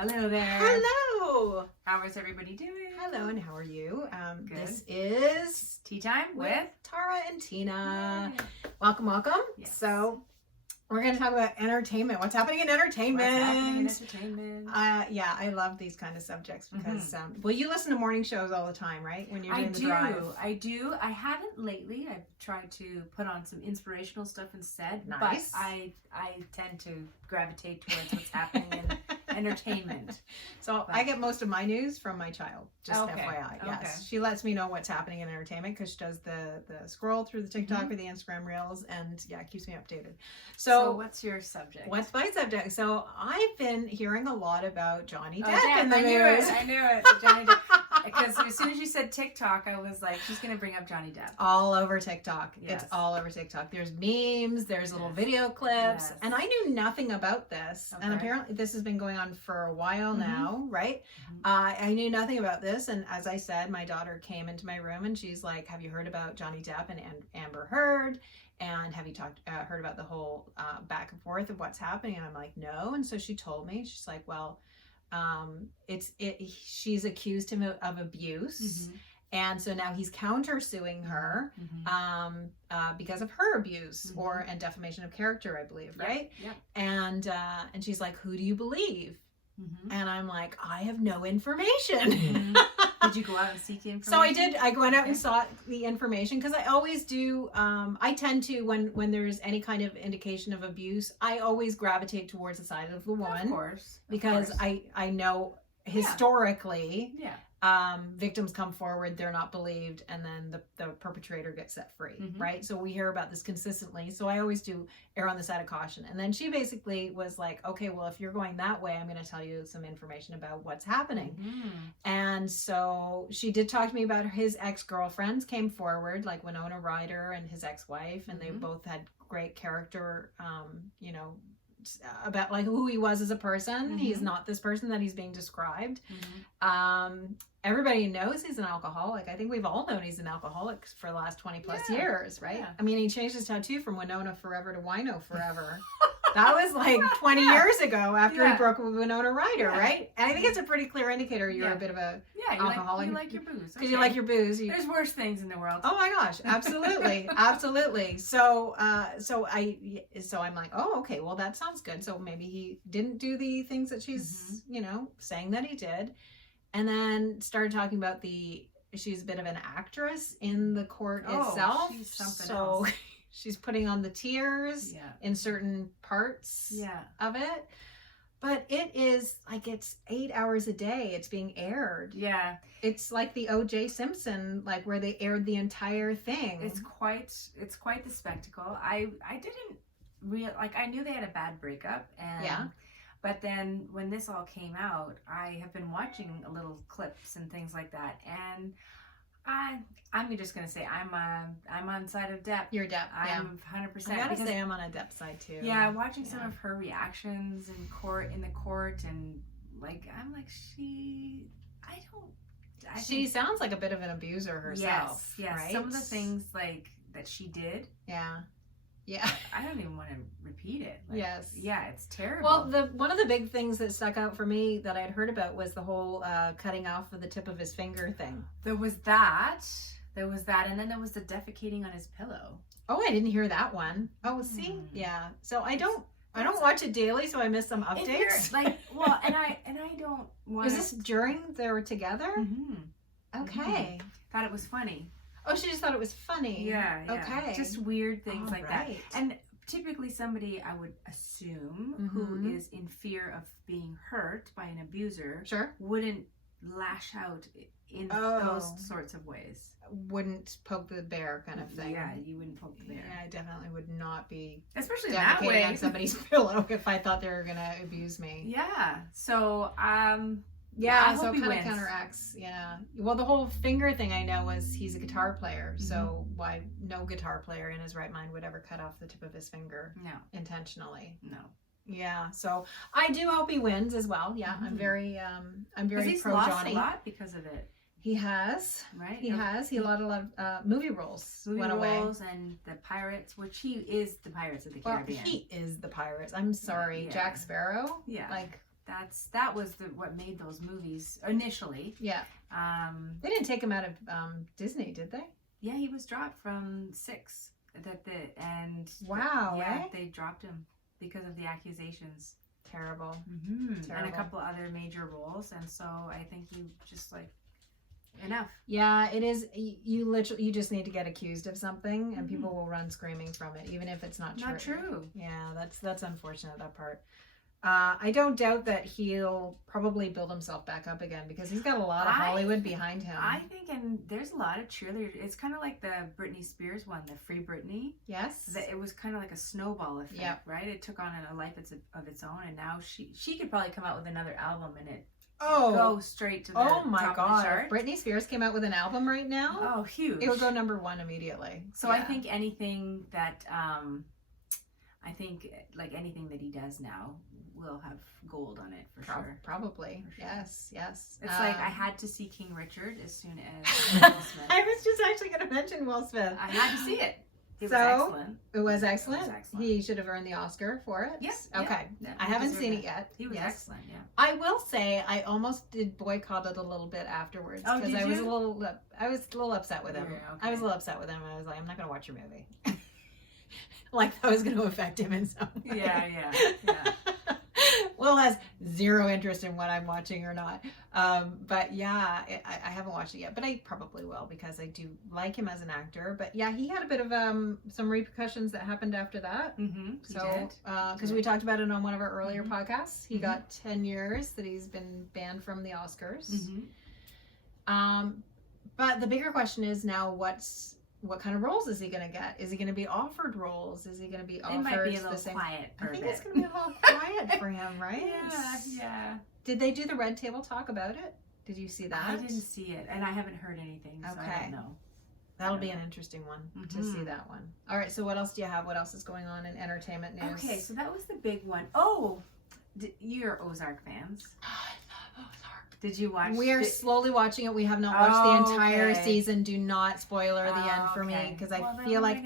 Hello there. Hello. How is everybody doing? Hello, and how are you? Good. This is Tea time with Tara and Tina. Yay. Welcome, welcome. Yes. So, we're going to talk about entertainment. What's happening in entertainment? What's happening in entertainment? Yeah, I love these kind of subjects because, well, you listen to morning shows all the time, right? When you're doing the drive. I do. I haven't lately. I've tried to put on some inspirational stuff instead. Nice. But I tend to gravitate towards what's happening in entertainment. So I get most of my news from my child, just Okay. FYI. Yes, Okay. she lets me know what's happening in entertainment because she does the scroll through the TikTok or the Instagram reels, and keeps me updated. So what's your subject? What's my subject? So I've been hearing a lot about Johnny Depp Depp. in the I news. knew it. Johnny Depp. Because as soon as you said TikTok, I was like, she's going to bring up Johnny Depp. All over TikTok. Yes. It's all over TikTok. There's memes, there's little Yes. video clips, Yes. and I knew nothing about this. And Okay. apparently this has been going on for a while now, right? Mhm. I knew nothing about this, and as I said, my daughter came into my room and she's like, have you heard about Johnny Depp and Amber Heard? And have you heard about the whole back and forth of what's happening? And I'm like, no. And so she told me, she's like, well, she's accused him of abuse. And so now he's countersuing her because of her abuse and defamation of character, I believe, right? Yeah. And she's like, who do you believe? And I'm like, I have no information. Did you go out and seek information? So I did. I went out and sought the information because I always do. I tend to, when there's any kind of indication of abuse, I always gravitate towards the side of the woman. Of course. Because I know historically, victims come forward, they're not believed, and then the perpetrator gets set free, right? So we hear about this consistently. So I always do err on the side of caution. And then she basically was like, okay, well, if you're going that way, I'm going to tell you some information about what's happening. And so she did talk to me about his ex-girlfriends came forward, like Winona Ryder and his ex-wife, and they both had great character, about like who he was as a person. He's not this person that he's being described. Everybody knows he's an alcoholic. I think we've all known he's an alcoholic for the last 20 plus years, right? I mean, he changed his tattoo from Winona Forever to Wino Forever. That was like 20 years ago after he broke with Winona Ryder, right? And I think it's a pretty clear indicator you're a bit of a alcoholic. You like your booze. Because you like your booze. There's worse things in the world. Oh my gosh, absolutely. Absolutely. So I'm like, oh, okay, well that sounds good. So maybe he didn't do the things that she's, saying that he did. And then started talking about she's a bit of an actress in the court itself. She's something else. She's putting on the tears in certain parts of it. But it is like it's 8 hours a day. It's being aired. Yeah. It's like the O.J. Simpson, like where they aired the entire thing. It's quite the spectacle. I didn't I knew they had a bad breakup, and but then when this all came out, I have been watching a little clips and things like that, and I'm just gonna say I'm on the side of Depp. You're Depp. I'm 100%. I gotta say I'm on a Depp side too. Yeah, watching some of her reactions in the court, and like I'm like she sounds like a bit of an abuser herself. Yes. Right? Some of the things like that she did. Yeah. I don't even want to repeat it. Like, yes. Yeah, it's terrible. Well, one of the big things that stuck out for me that I'd heard about was the whole cutting off of the tip of his finger thing. There was that, and then there was the defecating on his pillow. Oh, I didn't hear that one. Oh, see, yeah. So I don't watch it daily, so I missed some updates. And I don't want. Is this during they were together? Okay. Thought it was funny. Oh, she just thought it was funny. Yeah. Okay. Just weird things like that. Right. And typically somebody, I would assume, who is in fear of being hurt by an abuser wouldn't lash out in those sorts of ways. Wouldn't poke the bear kind of thing. Yeah, you wouldn't poke the bear. Yeah, I definitely would not be especially that way on somebody's pillow if I thought they were going to abuse me. Yeah. So, so it kind of counteracts. Yeah. Well, the whole finger thing I know was he's a guitar player. So why no guitar player in his right mind would ever cut off the tip of his finger? No. Intentionally. No. Yeah. So I do hope he wins as well. Yeah. I'm very pro he's Johnny. Lost a lot because of it. He has. Right. He has. He had a lot of movie roles. Went away. And the Pirates, which he is the Pirates of the Caribbean. He is the Pirates. I'm sorry. Yeah. Jack Sparrow. Yeah. Like that was what made those movies initially. Yeah. They didn't take him out of Disney, did they? Yeah, he was dropped from 6. Wow. Yeah, they dropped him because of the accusations. Terrible. Mm-hmm. And a couple other major roles, and so I think you just like enough. Yeah, it is. You just need to get accused of something, and people will run screaming from it, even if it's not true. Not true. Yeah, that's unfortunate, that part. I don't doubt that he'll probably build himself back up again because he's got a lot of Hollywood behind him. I think, and there's a lot of cheerleaders. It's kind of like the Britney Spears one, the Free Britney. Yes. It was kind of like a snowball effect, right? It took on a life of its own, and now she could probably come out with another album and it go straight to the top of the chart. Britney Spears came out with an album right now. Oh, huge! It would go #1 immediately. So I think anything that anything that he does now will have gold on it for sure. Probably. For sure. Yes. It's like I had to see King Richard as soon as Will Smith. I was just actually going to mention Will Smith. I had to see it. It was excellent. It was excellent. He should have earned the Oscar for it. Yes. Okay. Yeah, I haven't seen it yet. He was excellent. Yeah. I will say I almost did boycott it a little bit afterwards because I was a little upset with him. Yeah, okay. I was a little upset with him. I was like, I'm not going to watch your movie. Like that was going to affect him in some way. Yeah. Will has zero interest in what I'm watching or not. But yeah, I haven't watched it yet, but I probably will because I do like him as an actor. But yeah, he had a bit of some repercussions that happened after that. Mm-hmm. So, because we talked about it on one of our earlier podcasts, he got 10 years that he's been banned from the Oscars. Mm-hmm. But the bigger question is now what kind of roles is he going to get? Is he going to be offered roles? Is he going to be offered? It might be a little quiet. I think it's going to be a little quiet for him, right? Yeah. Did they do the Red Table Talk about it? Did you see that? I didn't see it, and I haven't heard anything, so I don't know. That'll be an interesting one to see that one. All right, so what else do you have? What else is going on in entertainment news? Okay, so that was the big one. Oh, you're Ozark fans. I love Ozark. Did you watch? We are slowly watching it. We have not watched the entire season. Do not spoiler the end for me because I feel like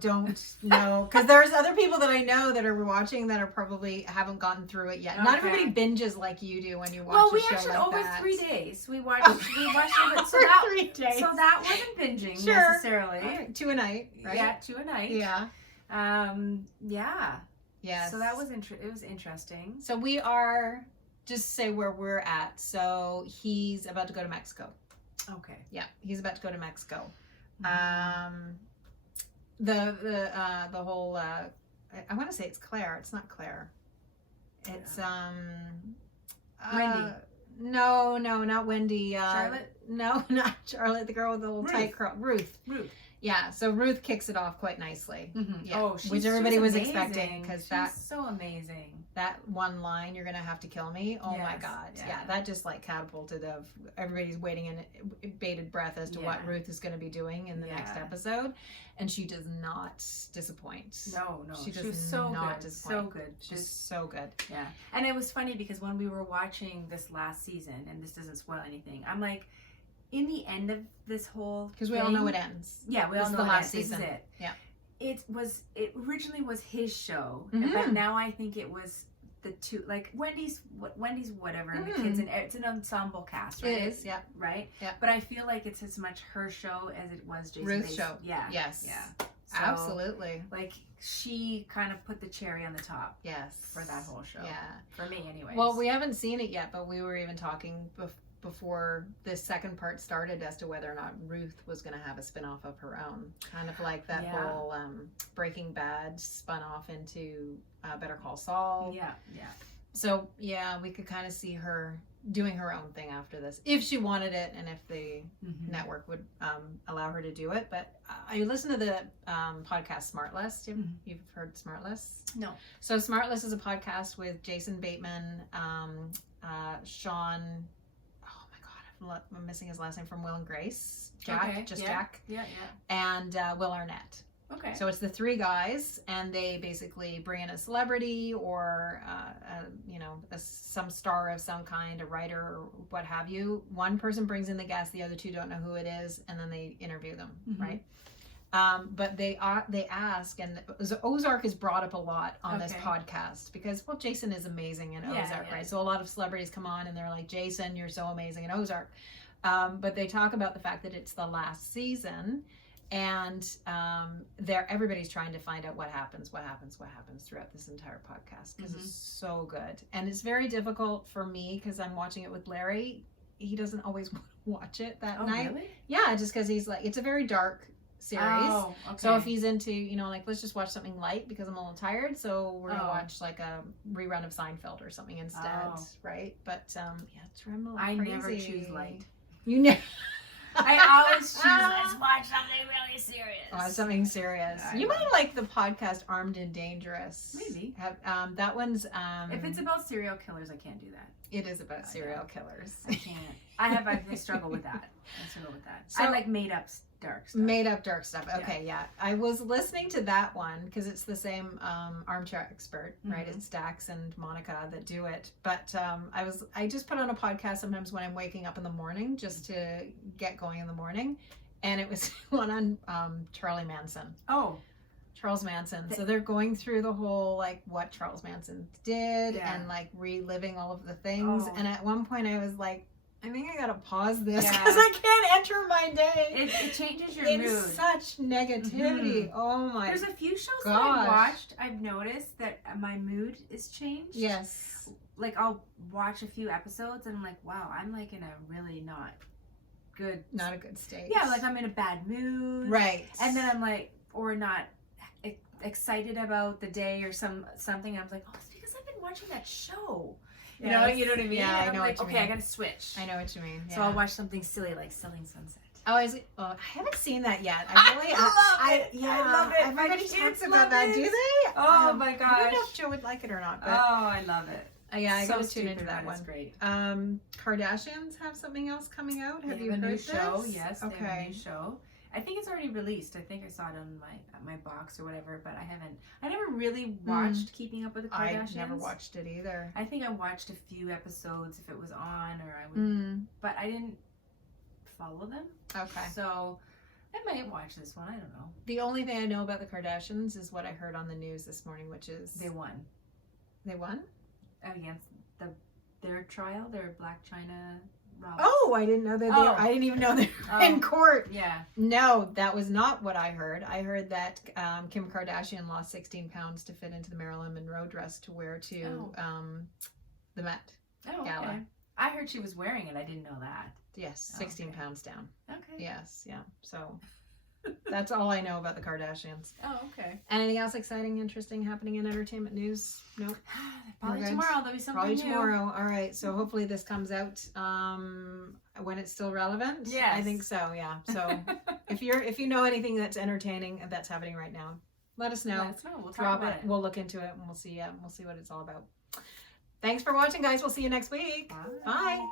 don't know because there's other people that I know that are watching that are probably haven't gotten through it yet. Not everybody binges like you do when you watch a show like that. Well, we actually over 3 days we watched it. So that 3 days. So that wasn't binging necessarily. Right. 2 a night, right? Yeah, 2 a night. Yeah. Yeah. Yes. So that was it was interesting. So we are. Just say where we're at. So he's about to go to Mexico. Okay. Yeah, he's about to go to Mexico. Mm-hmm. The whole I want to say it's Claire. It's not Claire. It's Wendy. No, not Wendy. Charlotte? No, not Charlotte. The girl with the little tight curl. Ruth. Yeah, so Ruth kicks it off quite nicely. Mm-hmm. Yeah, oh, which everybody was expecting because that's so amazing. That one line, "You're gonna have to kill me." Oh my God! Yeah, that just like catapulted of everybody's waiting in bated breath as to what Ruth is going to be doing in the next episode, and she does not disappoint. No, she was so not good. Disappoint. So good, just so good. Yeah, and it was funny because when we were watching this last season, and this doesn't spoil anything, I'm like, in the end of this whole because we all know it ends. Yeah, we all know the last season. This is it. Yeah. It originally was his show, but now I think it was the two, like Wendy's whatever, and the kids, and it's an ensemble cast, right? It is, yeah. Right? Yeah. But I feel like it's as much her show as it was Jason Ruth's Bates. show. Yeah. Yes. Yeah. So, absolutely. Like she kind of put the cherry on the top. Yes. For that whole show. Yeah. For me, anyways. Well, we haven't seen it yet, but we were even talking before this second part started as to whether or not Ruth was going to have a spin-off of her own, kind of like that whole Breaking Bad spun off into Better Call Saul. Yeah. So yeah, we could kind of see her doing her own thing after this if she wanted it and if the network would allow her to do it. But I listened to the podcast Smart List. You've heard Smart List? No. So Smart List is a podcast with Jason Bateman, Sean, I'm missing his last name, from Will and Grace. Jack. Yeah. And Will Arnett. Okay. So it's the 3 guys, and they basically bring in a celebrity or, some star of some kind, a writer or what have you. One person brings in the guest, the other 2 don't know who it is, and then they interview them, right? But they ask, and Ozark is brought up a lot on this podcast because, well, Jason is amazing in Ozark, right? So a lot of celebrities come on and they're like, Jason, you're so amazing in Ozark. But they talk about the fact that it's the last season, and everybody's trying to find out what happens throughout this entire podcast because it's so good. And it's very difficult for me because I'm watching it with Larry. He doesn't always want to watch it that night. Really? Yeah, just because he's like, it's a very dark series. Oh, okay. So if he's into, like, let's just watch something light because I'm a little tired, so we're gonna watch like a rerun of Seinfeld or something instead, right? But it's remote. I never choose light. You never. I always choose, let's watch something really serious. Oh, something serious. You might like the podcast Armed and Dangerous. Maybe. That one's... if it's about serial killers, I can't do that. It is about serial killers. I can't. I struggle with that. So, I like made up dark stuff. Made up dark stuff. Okay, yeah. I was listening to that one because it's the same armchair expert, right? It's Dax and Monica that do it. But I just put on a podcast sometimes when I'm waking up in the morning just to get going in the morning, and it was one on Charlie Manson. Oh. Charles Manson. So they're going through the whole, like, what Charles Manson did and, like, reliving all of the things. Oh. And at one point I was like, I think I gotta pause this because I can't enter my day. It changes your mood. It's such negativity. Oh my! There's a few shows that I've watched. I've noticed that my mood is changed. Yes. Like I'll watch a few episodes and I'm like, wow, I'm like in a really not a good state. Yeah, like I'm in a bad mood. Right. And then I'm like, or not excited about the day or something. I was like, oh, it's because I've been watching that show. You know what I mean? Yeah, I know what you mean. I gotta switch. I know what you mean. Yeah. So I'll watch something silly like Selling Sunset. Oh, I haven't seen that yet. I love it. Yeah, I love it. Everybody talks about that. Do they? Oh my gosh. I don't know if Joe would like it or not. But, I love it. Yeah, I gotta tune into that one. It's great. Kardashians have something else coming out. Have you heard a new this? Show? Yes, they have a new show. I think it's already released. I think I saw it on my box or whatever, but I never really watched Keeping Up with the Kardashians. I never watched it either. I think I watched a few episodes if it was on, or I would, but I didn't follow them. Okay. So I might watch this one. I don't know. The only thing I know about the Kardashians is what I heard on the news this morning, which is they won. They won? Against their trial, their Black China. Oh, I didn't know that. I didn't even know they were in court. Yeah. No, that was not what I heard. I heard that Kim Kardashian lost 16 pounds to fit into the Marilyn Monroe dress to wear to the Met Gala. Okay. I heard she was wearing it. I didn't know that. Yes, 16 pounds down. Okay. Yes, yeah. So that's all I know about the Kardashians. Oh, okay. Anything else exciting, interesting happening in entertainment news? Nope. Probably tomorrow there'll be something new. Tomorrow. All right. So hopefully this comes out when it's still relevant. Yeah, I think so. Yeah. So if you know anything that's entertaining that's happening right now, let us know. Let us know. We'll talk about it. We'll look into it and we'll see what it's all about. Thanks for watching, guys. We'll see you next week. Bye. Bye.